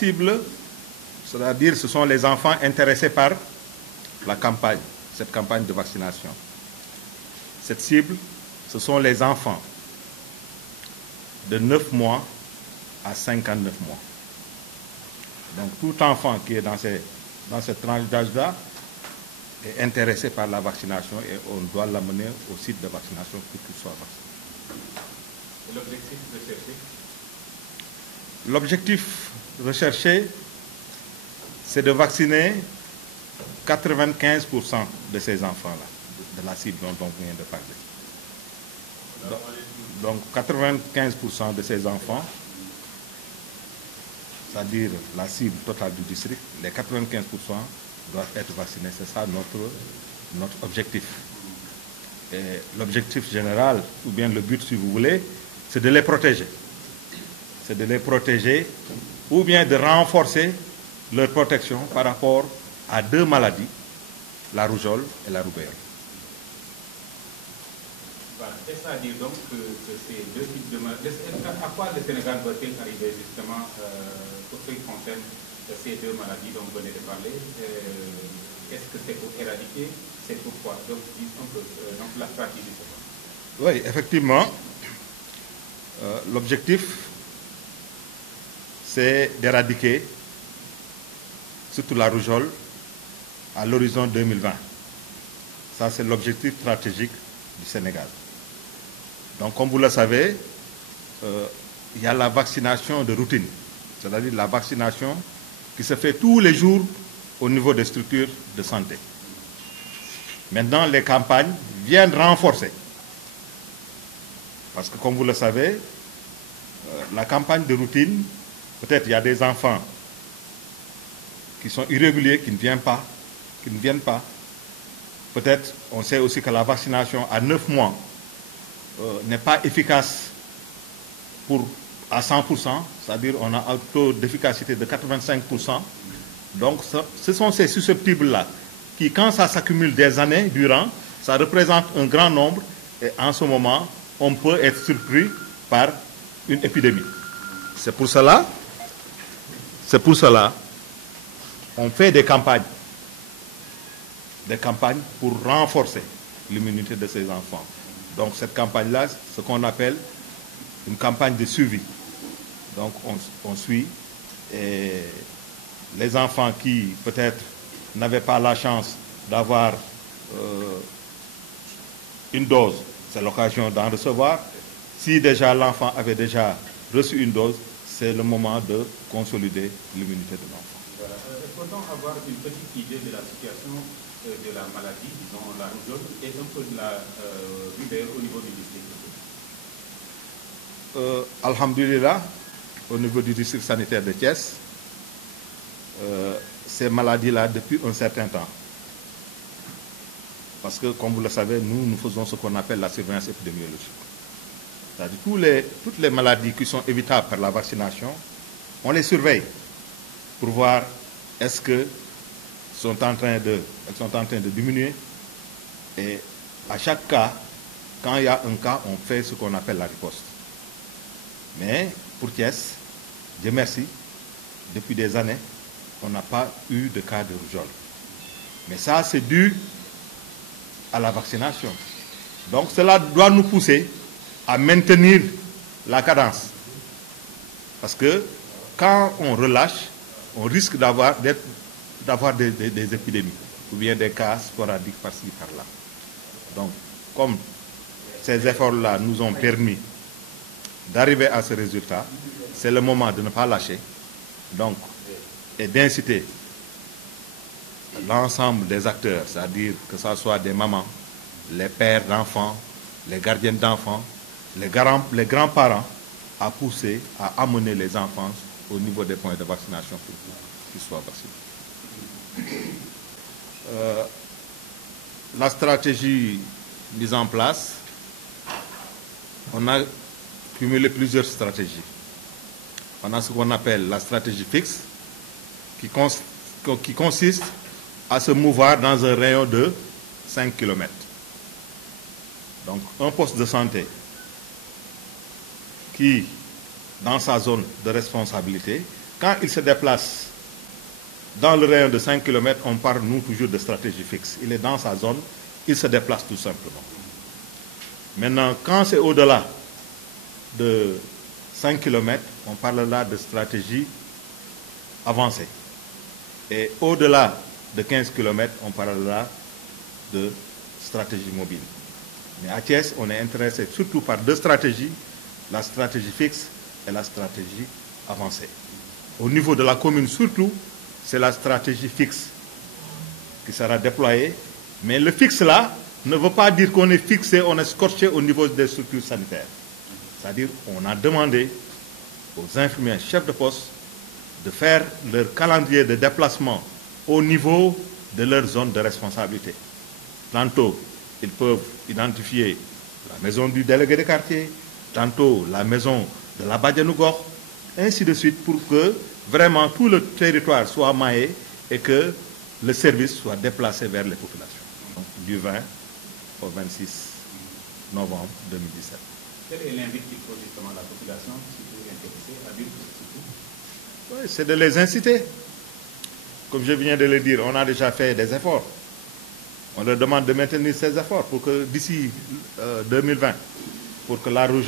cible, c'est-à-dire ce sont les enfants intéressés par la campagne, cette campagne de vaccination. Cette cible, ce sont les enfants de 9 mois à 59 mois. Donc tout enfant qui est dans cette tranche d'âge-là est intéressé par la vaccination et on doit l'amener au site de vaccination pour qu'il soit vacciné. Et l'objectif recherché? L'objectif recherché, c'est de vacciner 95% de ces enfants-là, de la cible dont on vient de parler. Donc 95% de ces enfants, c'est-à-dire la cible totale du district, les 95% doivent être vaccinés. C'est ça notre objectif. Et l'objectif général, ou bien le but si vous voulez, c'est de les protéger. C'est de les protéger ou bien de renforcer leur protection par rapport à 2 maladies, la rougeole et la roubeole. Voilà. Est-ce à dire donc que ces 2 types de maladies, à quoi le Sénégal va-t-il arriver justement pour ce qui concerne ces 2 maladies dont vous venez de parler? Est-ce que c'est pour éradiquer? C'est pourquoi? Donc, un peu, donc la stratégie, c'est quoi? Oui, effectivement, l'objectif, c'est d'éradiquer surtout la rougeole à l'horizon 2020. Ça, c'est l'objectif stratégique du Sénégal. Donc, comme vous le savez, il y a la vaccination de routine, c'est-à-dire la vaccination qui se fait tous les jours au niveau des structures de santé. Maintenant, les campagnes viennent renforcer. Parce que, comme vous le savez, la campagne de routine, peut-être il y a des enfants qui sont irréguliers, qui ne viennent pas. Peut-être, on sait aussi que la vaccination à 9 mois n'est pas efficace à 100%, c'est-à-dire on a un taux d'efficacité de 85%. Donc, ce sont ces susceptibles-là qui, quand ça s'accumule des années durant, ça représente un grand nombre et en ce moment, on peut être surpris par une épidémie. C'est pour cela on fait des campagnes pour renforcer l'immunité de ces enfants. Donc cette campagne-là, ce qu'on appelle une campagne de suivi. Donc on suit et les enfants qui peut-être n'avaient pas la chance d'avoir une dose, c'est l'occasion d'en recevoir. Si déjà l'enfant avait déjà reçu une dose, c'est le moment de consolider l'immunité de l'enfant. Voilà. Peut-on avoir une petite idée de la situation de la maladie, disons la rougeole, et un peu de la rubéole au niveau du district? Alhamdulillah, au niveau du district sanitaire de Thiès, ces maladies-là depuis un certain temps. Parce que, comme vous le savez, nous faisons ce qu'on appelle la surveillance épidémiologique. C'est-à-dire toutes les maladies qui sont évitables par la vaccination, on les surveille pour voir est-ce qu'elles sont en train de diminuer. Et à chaque cas, quand il y a un cas, on fait ce qu'on appelle la riposte. Mais pour Thiès, Dieu merci, depuis des années, on n'a pas eu de cas de rougeole. Mais ça, c'est dû à la vaccination. Donc cela doit nous pousser à maintenir la cadence. Parce que quand on relâche, on risque d'avoir des épidémies ou bien des cas sporadiques par-ci, par-là. Donc, comme ces efforts-là nous ont permis d'arriver à ce résultat, c'est le moment de ne pas lâcher, donc, et d'inciter l'ensemble des acteurs, c'est-à-dire que ce soit des mamans, les pères d'enfants, les gardiens d'enfants, les grands-parents, à pousser, à amener les enfants au niveau des points de vaccination pour qu'ils soient vaccinés. La stratégie mise en place, on a cumulé plusieurs stratégies. On a ce qu'on appelle la stratégie fixe, qui consiste à se mouvoir dans un rayon de 5 km. Donc, un poste de santé qui, dans sa zone de responsabilité, quand il se déplace dans le rayon de 5 km, on parle, nous, toujours de stratégie fixe. Il est dans sa zone, il se déplace tout simplement. Maintenant, quand c'est au-delà de 5 km, on parle là de stratégie avancée. Et au-delà de 15 km, on parle là de stratégie mobile. Mais à Thiès, on est intéressé surtout par deux stratégies, la stratégie fixe et la stratégie avancée. Au niveau de la commune surtout, c'est la stratégie fixe qui sera déployée. Mais le fixe là ne veut pas dire qu'on est fixé, on est scotché au niveau des structures sanitaires. C'est-à-dire qu'on a demandé aux infirmiers chefs de poste de faire leur calendrier de déplacement au niveau de leur zone de responsabilité. Tantôt, ils peuvent identifier la maison du délégué de quartier, tantôt la maison de la Badianougor, ainsi de suite, pour que vraiment tout le territoire soit maillé et que le service soit déplacé vers les populations. Donc, du 20 au 26 novembre 2017. Quel est l'invite qu'il faut justement à la population, surtout intéressée, adultes surtout? Oui, c'est de les inciter. Comme je viens de le dire, on a déjà fait des efforts. On leur demande de maintenir ces efforts pour que d'ici 2020, pour que la rouge...